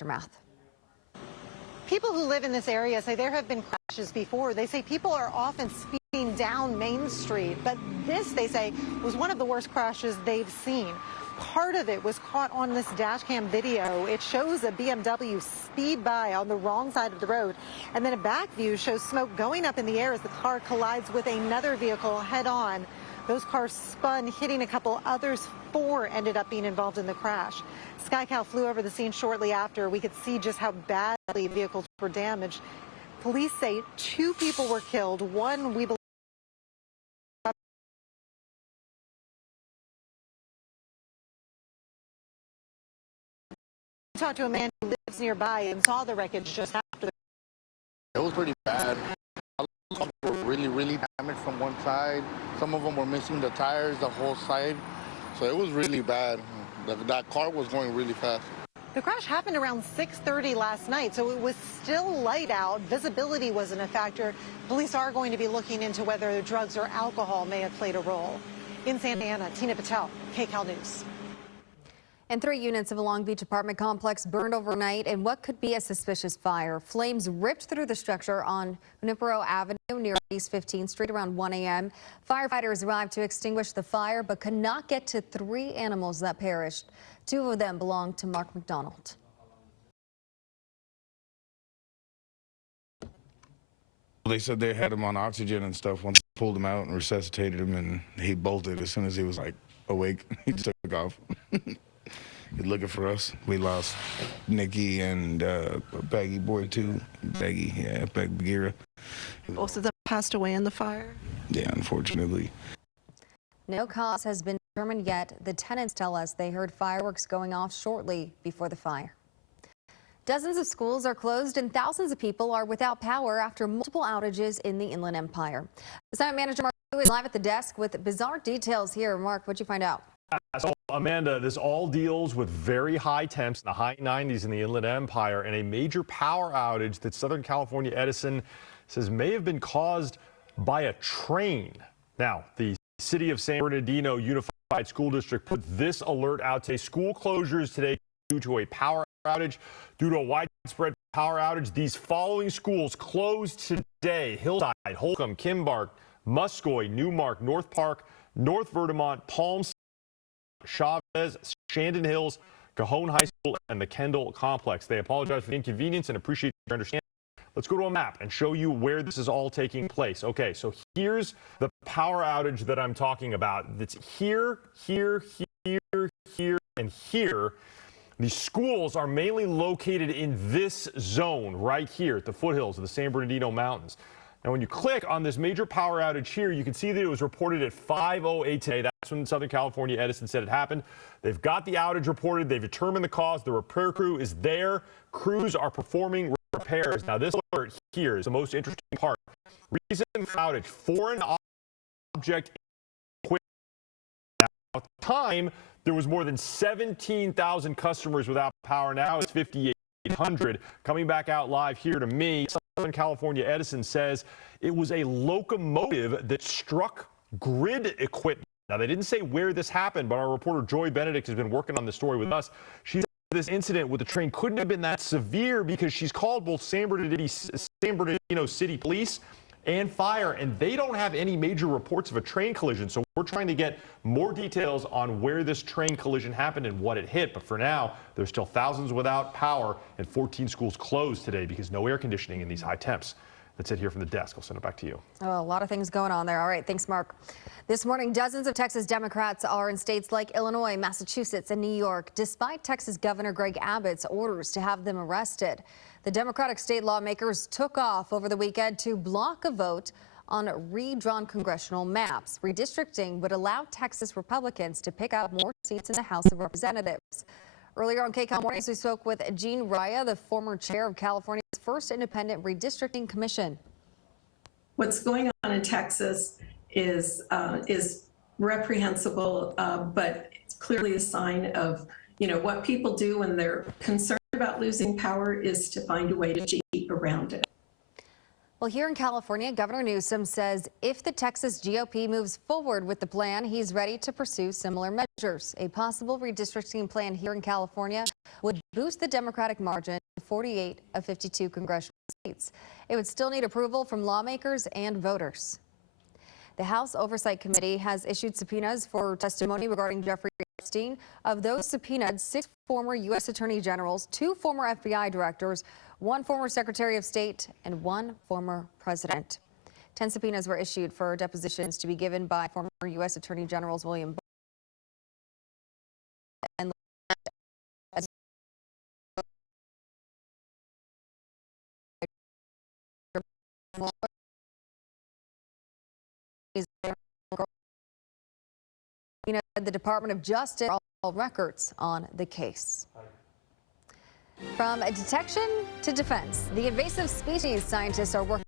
aftermath. People who live in this area say there have been crashes before. They say people are often speeding down Main Street, but this, they say, was one of the worst crashes they've seen. Part of it was caught on this dash cam video. It shows a BMW speed by on the wrong side of the road, and then a back view shows smoke going up in the air as the car collides with another vehicle head on. Those cars spun, hitting a couple others. 4 ended up being involved in the crash. SkyCal flew over the scene shortly after. We could see just how badly vehicles were damaged. Police say 2 people were killed. One, we believe, talked to a man who lives nearby and saw the wreckage just after. It was pretty bad. Some were really damaged from one side. Some of them were missing the tires, the whole side. So it was really bad. That car was going really fast. The crash happened around 6:30 last night, so it was still light out. Visibility wasn't a factor. Police are going to be looking into whether drugs or alcohol may have played a role. In Santa Ana, Tina Patel, KCAL News. And 3 units of a Long Beach apartment complex burned overnight in what could be a suspicious fire. Flames ripped through the structure on Junipero Avenue near East 15th Street around 1 a.m. Firefighters arrived to extinguish the fire but could not get to 3 animals that perished. 2 of them belonged to Mark McDonald. They said they had him on oxygen and stuff. Once they pulled him out and resuscitated him, and he bolted as soon as he was like awake. He just took off. He's looking for us. We lost Nikki and Baggy boy too. Baggy, yeah, Bagheera. Both of them passed away in the fire? Yeah, unfortunately. No cause has been determined yet. The tenants tell us they heard fireworks going off shortly before the fire. Dozens of schools are closed and thousands of people are without power after multiple outages in the Inland Empire. Assignment Manager Mark is live at the desk with bizarre details here. Mark, what'd you find out? So, Amanda, this all deals with very high temps in the high 90s in the Inland Empire and a major power outage that Southern California Edison says may have been caused by a train. Now, the City of San Bernardino Unified School District put this alert out today. School closures today due to a power outage. Due to a widespread power outage, these following schools closed today: Hillside, Holcomb, Kimbark, Muscoy, Newmark, North Park, North Verdemont, Palm, Chavez, Shandon Hills, Cajon High School, and the Kendall Complex. They apologize for the inconvenience and appreciate your understanding. Let's go to a map and show you where this is all taking place. Okay, so here's the power outage that I'm talking about. It's here, here, and here. These schools are mainly located in this zone right here at the foothills of the San Bernardino Mountains. Now, when you click on this major power outage here, you can see that it was reported at 5:08 today. That's when Southern California Edison said it happened. They've got the outage reported. They've determined the cause. The repair crew is there. Crews are performing repairs. Now, this alert here is the most interesting part. Reason for outage: foreign object equipment. Now, at the time, there was more than 17,000 customers without power. Now it's 5,800. Coming back out live here to me, Southern California Edison says it was a locomotive that struck grid equipment. Now, they didn't say where this happened, but our reporter Joy Benedict has been working on this story with us. She said this incident with the train couldn't have been that severe because she's called both San Bernardino City Police and fire, and they don't have any major reports of a train collision. So we're trying to get more details on where this train collision happened and what it hit. But for now, there's still thousands without power and 14 schools closed today because no air conditioning in these high temps. That's it here from the desk. I'll send it back to you. Oh, a lot of things going on there. All right. Thanks, Mark. This morning, dozens of Texas Democrats are in states like Illinois, Massachusetts, and New York, despite Texas Governor Greg Abbott's orders to have them arrested. The Democratic state lawmakers took off over the weekend to block a vote on redrawn congressional maps. Redistricting would allow Texas Republicans to pick up more seats in the House of Representatives. Earlier on KCAL Mornings, we spoke with Jean Raya, the former chair of California's first independent redistricting commission. What's going on in Texas is reprehensible, but it's clearly a sign of, what people do when they're concerned about losing power is to find a way to cheat around it. Well, here in California, Governor Newsom says if the Texas GOP moves forward with the plan, he's ready to pursue similar measures. A possible redistricting plan here in California would boost the Democratic margin to 48 of 52 congressional seats. It would still need approval from lawmakers and voters. The House Oversight Committee has issued subpoenas for testimony regarding Jeffrey Epstein. Of those subpoenaed, 6 former U.S. Attorney Generals, 2 former FBI directors, 1 former Secretary of State, and 1 former president. 10 subpoenas were issued for depositions to be given by former U.S. Attorney Generals William and the Department of Justice all records on the case. From detection to defense, the invasive species scientists are working